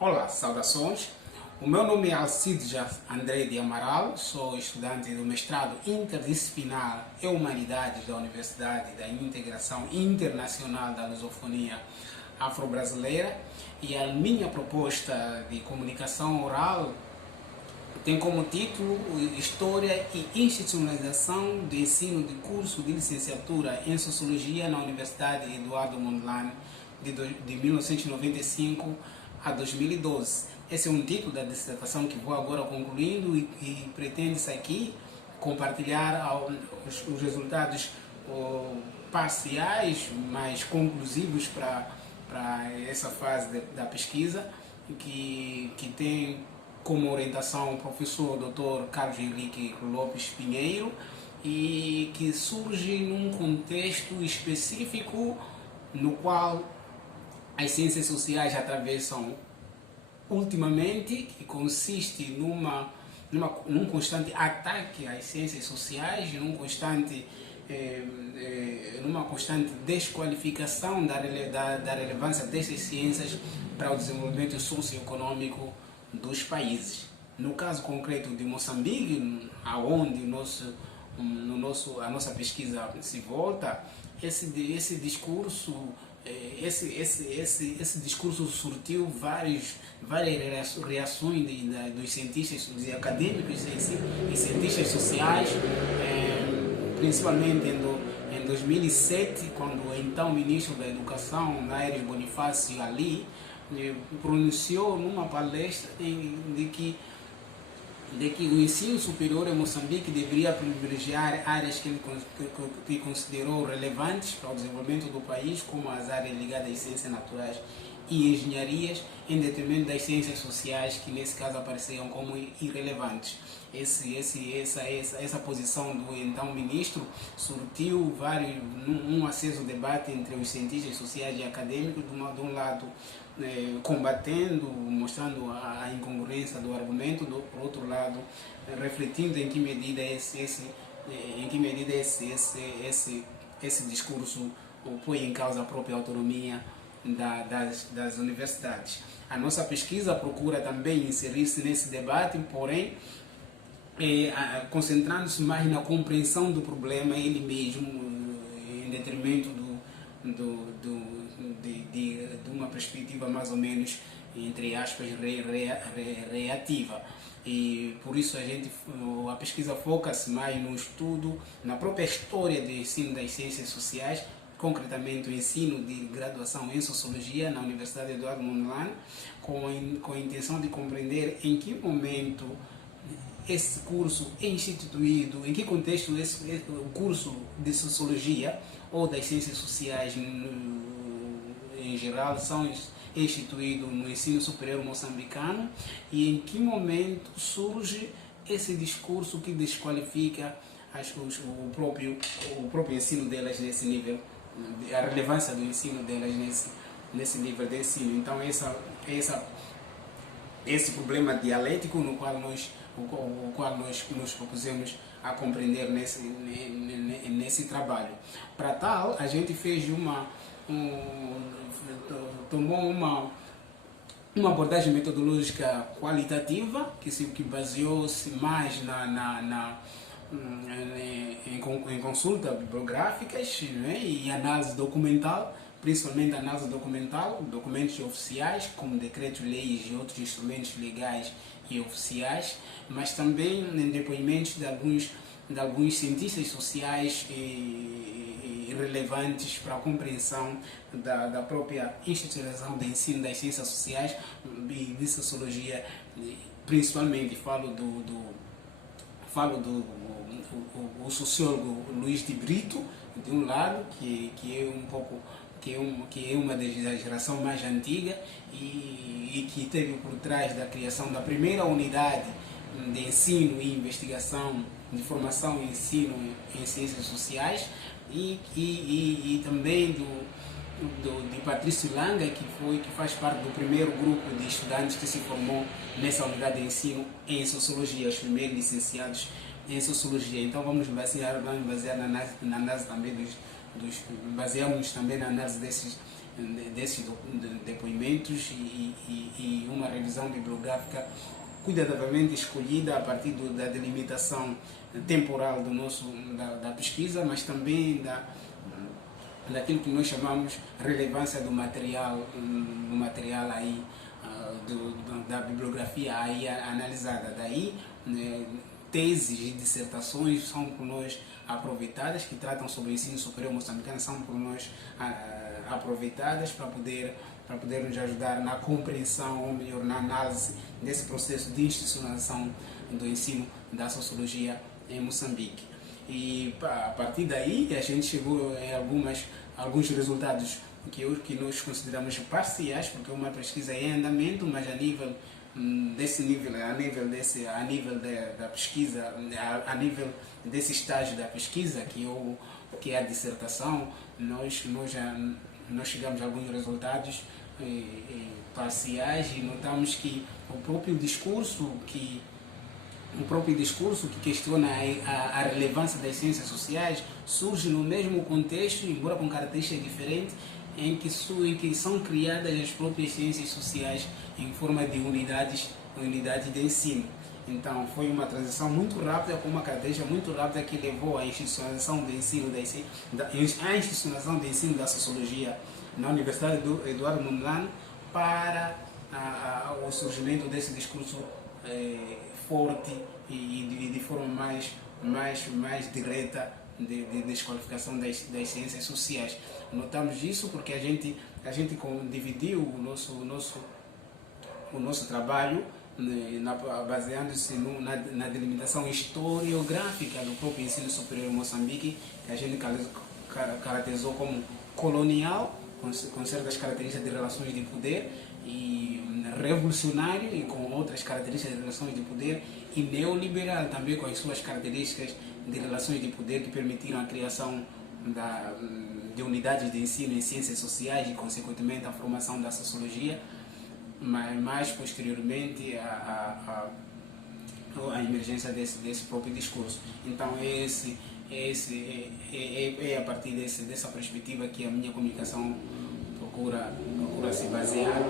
Olá, saudações. O meu nome é Alcides André de Amaral, sou estudante do mestrado interdisciplinar em Humanidades da Universidade da Integração Internacional da Lusofonia Afro-Brasileira e a minha proposta de comunicação oral tem como título História e Institucionalização do Ensino de Curso de Licenciatura em Sociologia na Universidade Eduardo Mondlane de 1995 a 2012. Esse é um título da dissertação que vou agora concluindo e pretende-se aqui compartilhar os resultados parciais, mas conclusivos para essa fase da pesquisa, que tem como orientação o professor Dr. Carlos Henrique Lopes Pinheiro e que surge num contexto específico no qual as ciências sociais atravessam ultimamente, que consiste num constante ataque às ciências sociais, numa constante desqualificação da relevância dessas ciências para o desenvolvimento socioeconômico dos países. No caso concreto de Moçambique, aonde a nossa pesquisa se volta, esse discurso surtiu várias reações dos cientistas, dos acadêmicos e cientistas sociais, principalmente em 2007, quando o então ministro da Educação, Aires Bonifácio Ali, pronunciou numa palestra de que o ensino superior em Moçambique deveria privilegiar áreas que ele considerou relevantes para o desenvolvimento do país, como as áreas ligadas às ciências naturais e engenharias, em detrimento das ciências sociais, que nesse caso apareciam como irrelevantes. Essa posição do então ministro surtiu um aceso debate entre os cientistas sociais e acadêmicos, de um lado combatendo, mostrando a incongruência do argumento, por outro lado refletindo em que medida esse discurso põe em causa a própria autonomia das universidades. A nossa pesquisa procura também inserir-se nesse debate, porém concentrando-se mais na compreensão do problema ele mesmo, em detrimento de uma perspectiva mais ou menos, entre aspas, reativa. E por isso a pesquisa foca-se mais no estudo, na própria história do ensino das ciências sociais, concretamente o ensino de graduação em Sociologia na Universidade Eduardo Mondlane, com a intenção de compreender em que momento esse curso é instituído, em que contexto o curso de Sociologia ou das Ciências Sociais em geral são instituídos no ensino superior moçambicano e em que momento surge esse discurso que desqualifica o próprio ensino delas nesse nível, a relevância do ensino delas nesse nível de ensino. Então esse problema dialético no qual nós nos propusemos a compreender nesse trabalho. Para tal, a gente fez tomou uma abordagem metodológica qualitativa que baseou-se mais em consultas bibliográficas, né, e análise documental, principalmente análise documental, documentos oficiais, como decretos-leis e outros instrumentos legais e oficiais, mas também em depoimentos de alguns cientistas sociais relevantes para a compreensão da própria institucionalização do ensino das ciências sociais e de sociologia. Principalmente falo do sociólogo Luiz de Brito, de um lado, que é uma da geração mais antiga e que teve por trás da criação da primeira unidade de ensino e investigação, de formação e ensino em ciências sociais, e também de Patrício Langa, que faz parte do primeiro grupo de estudantes que se formou nessa unidade de ensino em Sociologia, os primeiros licenciados em Sociologia. Então vamos basear na análise também baseamos também na análise desses depoimentos e uma revisão bibliográfica cuidadosamente escolhida a partir da delimitação temporal da pesquisa, mas também daquilo que nós chamamos relevância do material aí, da bibliografia aí analisada. Daí, teses e dissertações são por nós aproveitadas, que tratam sobre o ensino superior moçambicano, são por nós aproveitadas para poder nos ajudar na compreensão, ou melhor, na análise desse processo de institucionalização do ensino da sociologia em Moçambique. E a partir daí a gente chegou em alguns resultados que nós consideramos parciais, porque uma pesquisa é em andamento, mas a nível da pesquisa, a nível desse estágio da pesquisa, que é a dissertação, nós chegamos a alguns resultados parciais e notamos que o próprio discurso que questiona a relevância das ciências sociais surge no mesmo contexto, embora com características diferentes, em que são criadas as próprias ciências sociais em forma de unidades de ensino. Então foi uma transição muito rápida, com uma característica muito rápida, que levou à institucionalização do ensino da sociologia na Universidade do Eduardo Mondlane, para o surgimento desse discurso forte e de forma mais direta de desqualificação das ciências sociais. Notamos isso porque a gente dividiu o nosso trabalho baseando-se na delimitação historiográfica do próprio ensino superior em Moçambique, que a gente caracterizou como colonial, com certas características de relações de poder, e revolucionário, e com outras características de relações de poder, e neoliberal também, com as suas características de relações de poder, que permitiram a criação de unidades de ensino em ciências sociais e, consequentemente, a formação da sociologia, mas mais posteriormente a emergência desse próprio discurso. Então é a partir dessa perspectiva que a minha comunicação procura se basear.